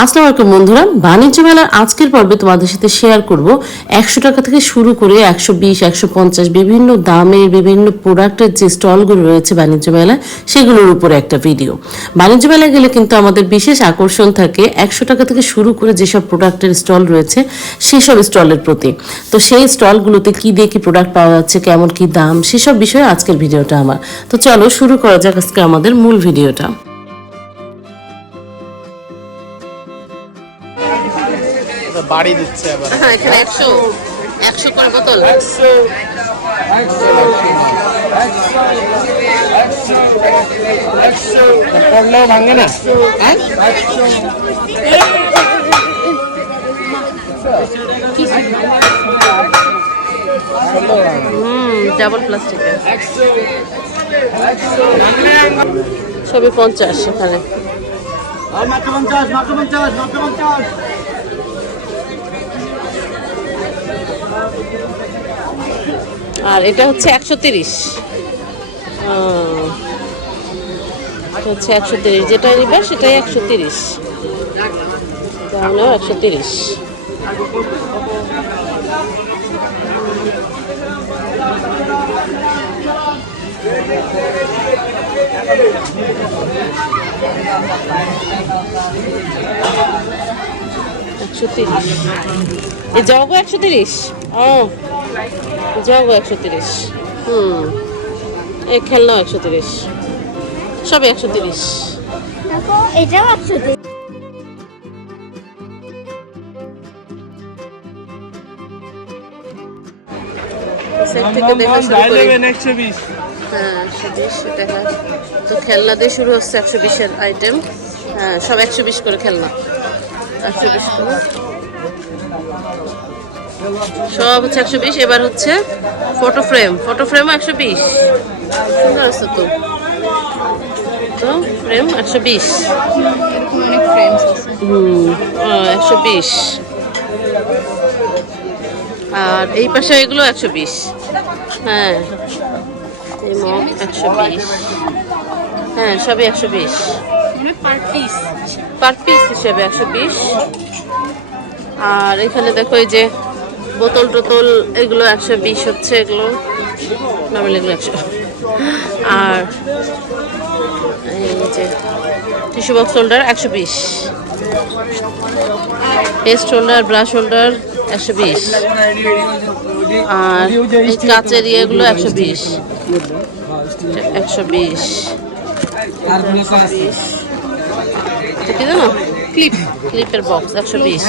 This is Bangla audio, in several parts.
আসসালামু আলাইকুম বন্ধুরা, বাণিজ্য মেলার আজকের পর্বে তোমাদের সাথে শেয়ার করব। একশো টাকা থেকে শুরু করে একশো বিশ, একশো পঞ্চাশ বিভিন্ন দামের বিভিন্ন প্রোডাক্টের যে স্টলগুলো রয়েছে বাণিজ্য মেলায়, সেগুলোর উপরে একটা ভিডিও বাণিজ্য মেলায় গেলে কিন্তু আমাদের বিশেষ আকর্ষণ থাকে একশো টাকা থেকে শুরু করে যেসব প্রোডাক্টের স্টল রয়েছে, সেসব স্টলের প্রতি। তো সেই স্টলগুলোতে কি দিয়ে কি প্রোডাক্ট পাওয়া যাচ্ছে, কেমন কি দাম, সেসব বিষয়ে আজকের ভিডিওটা আমার। তো চলো শুরু করা যাক আজকে আমাদের মূল ভিডিওটা বাড়ি দিচ্ছে আবার। হ্যাঁ এখানে একশো একশো করে বোতল। পড়লেও ভাঙে না? হুম ডাবল প্লাস্টিকের সবই পঞ্চাশ এখানে। মাত্র পঞ্চাশ মাত্র পঞ্চাশ মাত্র পঞ্চাশ। আর এটা হচ্ছে একশো তিরিশ। হচ্ছে একশো তিরিশ। যেটা নিবে সেটাই একশো তিরিশ। তাহলে একশো তিরিশ। একশো তিরিশ। এই জগও একশো তিরিশ? ও জগও একশো তিরিশ। হুম এই খেলনাও একশো তিরিশ। সবই একশো তিরিশ। এটাও একশো বিশ হ্যাঁ একশো তো খেলনা দিয়ে শুরু হচ্ছে একশো বিশের আইটেম হ্যাঁ সব একশো বিশ করে খেলনা। একশো বিশ সব হচ্ছে একশো বিশ, এবার হচ্ছে ফটো ফ্রেম ফটো ফ্রেমও একশো বিশ। সুন্দর আছে তো। তো ফ্রেম একশো বিশ। হুম একশো বিশ। আর এই পাশে এগুলো একশো বিশ। হ্যাঁ এই একশো বিশ। হ্যাঁ সবই একশো বিশ। মানে পার পিস পার পিস হিসেবে একশো বিশ। আর এখানে দেখো এই যে বোতল টোতল এগুলো একশো বিশ হচ্ছে এগুলো নর্মাল এগুলো একশো। আর এই যে টিস্যু বক্স হোল্ডার একশো বিশ। পেস্ট হোল্ডার ব্রাশ হোল্ডার একশো বিশ। আর এই কাচের ইয়েগুলো একশো বিশ। একশো বিশ। বিশ। এটা কি জানো? ক্লিপ ক্লিপের বক্স একশো বিশ।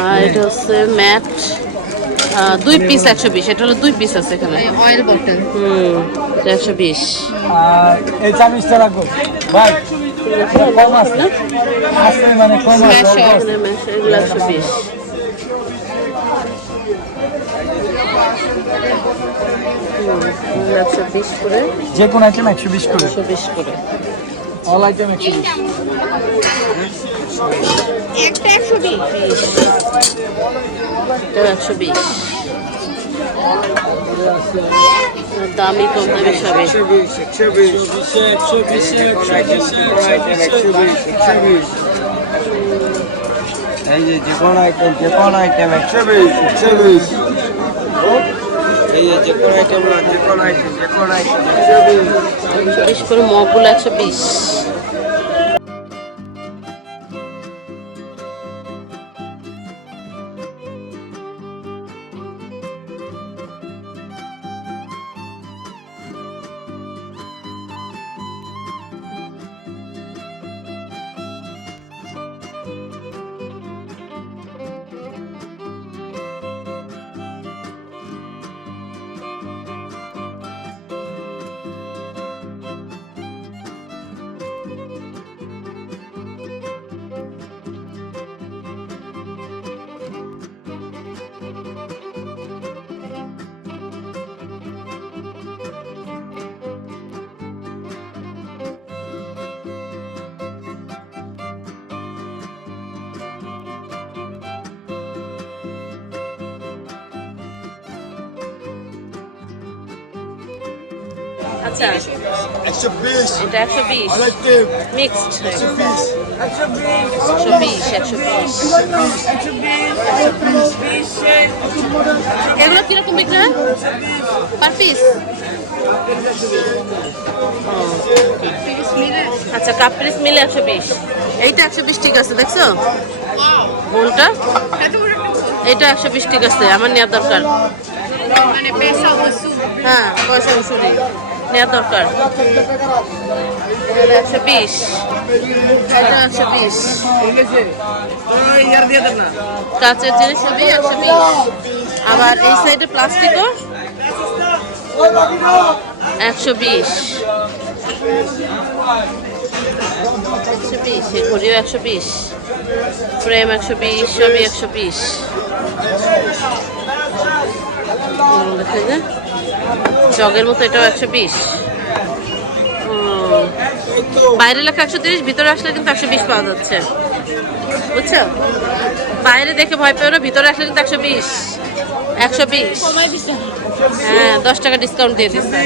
আর এটা হচ্ছে ম্যাট দুই পিস একশো বিশ। এটা হলো দুই পিস আছে এখানে। অয়েল বটল হুম একশো বিশ। মানে এগুলো একশো বিশ। একশো বিশ করে। যে কোনো আইটেম একশো বিশ করে। একশো বিশ করে। অল আইটেম একশো বিশ। একটা একশো বিশ। এটাও একশো বিশ। দামি কম দামি সবে একশো বিশ একশো বিশ। একশো বিশ একশো বিশ একশো বিশ এই যে যে কোনো আইটেম যে কোনো আইটেম একশো বিশ একশো বিশ। এই যে যে কোনো আইটেম আচ্ছা। একশো বিশ। এটা একশো বিশ আলাইটেম মিক্সড একশো বিশ একশো বিশ একশো বিশ একশো বিশ এগুলো কীরকম বিক্রি হয়? পার পিস আচ্ছা কাপ পিস মিলে একশো বিশ। এইটা একশো বিশ ঠিক আছে দেখছ? গোলটা। এটা একশো বিশ ঠিক আছে আমার নেওয়ার দরকার। মানে হ্যাঁ পয়সা নেওয়ার দরকার? একশো বিশ। একশো বিশ। কাঁচের জিনিস সবই একশো বিশ। আবার এই সাইডে প্লাস্টিকও? একশো বিশ। একশো বিশ। ঘড়িও একশো বিশ। ফ্রেম একশো বিশ সবই একশো বিশ। দেখে যে জগের মতো এটাও একশো বিশ। বাইরে লেখা একশো তিরিশ ভিতরে আসলে কিন্তু একশো বিশ পাওয়া যাচ্ছে। বুঝছ? বাইরে দেখে ভয় পেয়ে না ভিতরে আসলে কিন্তু একশো বিশ। একশো বিশ। হ্যাঁ দশ টাকা ডিসকাউন্ট দিয়ে দিচ্ছে।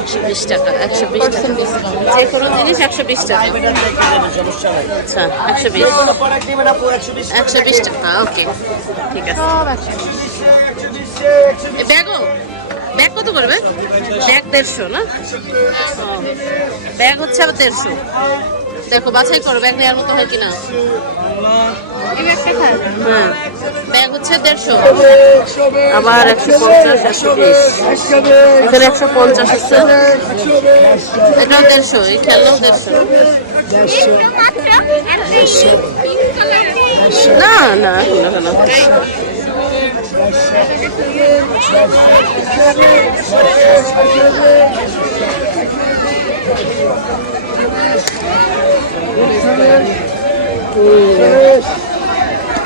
একশো বিশ টাকা, একশো জিনিস একশো বিশ টাকা। আচ্ছা একশো বিশ। একশো বিশ টাকা, ওকে। ঠিক আছে। ব্যাগ কত করবে ব্যাগ দেড়শো, না? ব্যাগ হচ্ছে আবার দেড়শো। দেখো, বাছাই করো, ব্যাগ নেওয়ার মতো হয় কিনা। হ্যাঁ। ব্যাগ হচ্ছে দেড়শো। আবার একশো পঞ্চাশ একশো এখানে একশো পঞ্চাশ আছে। এটাও দেড়শো এই খেলনাও দেড়শো। না না এখন না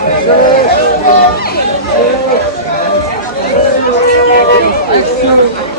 Thank you.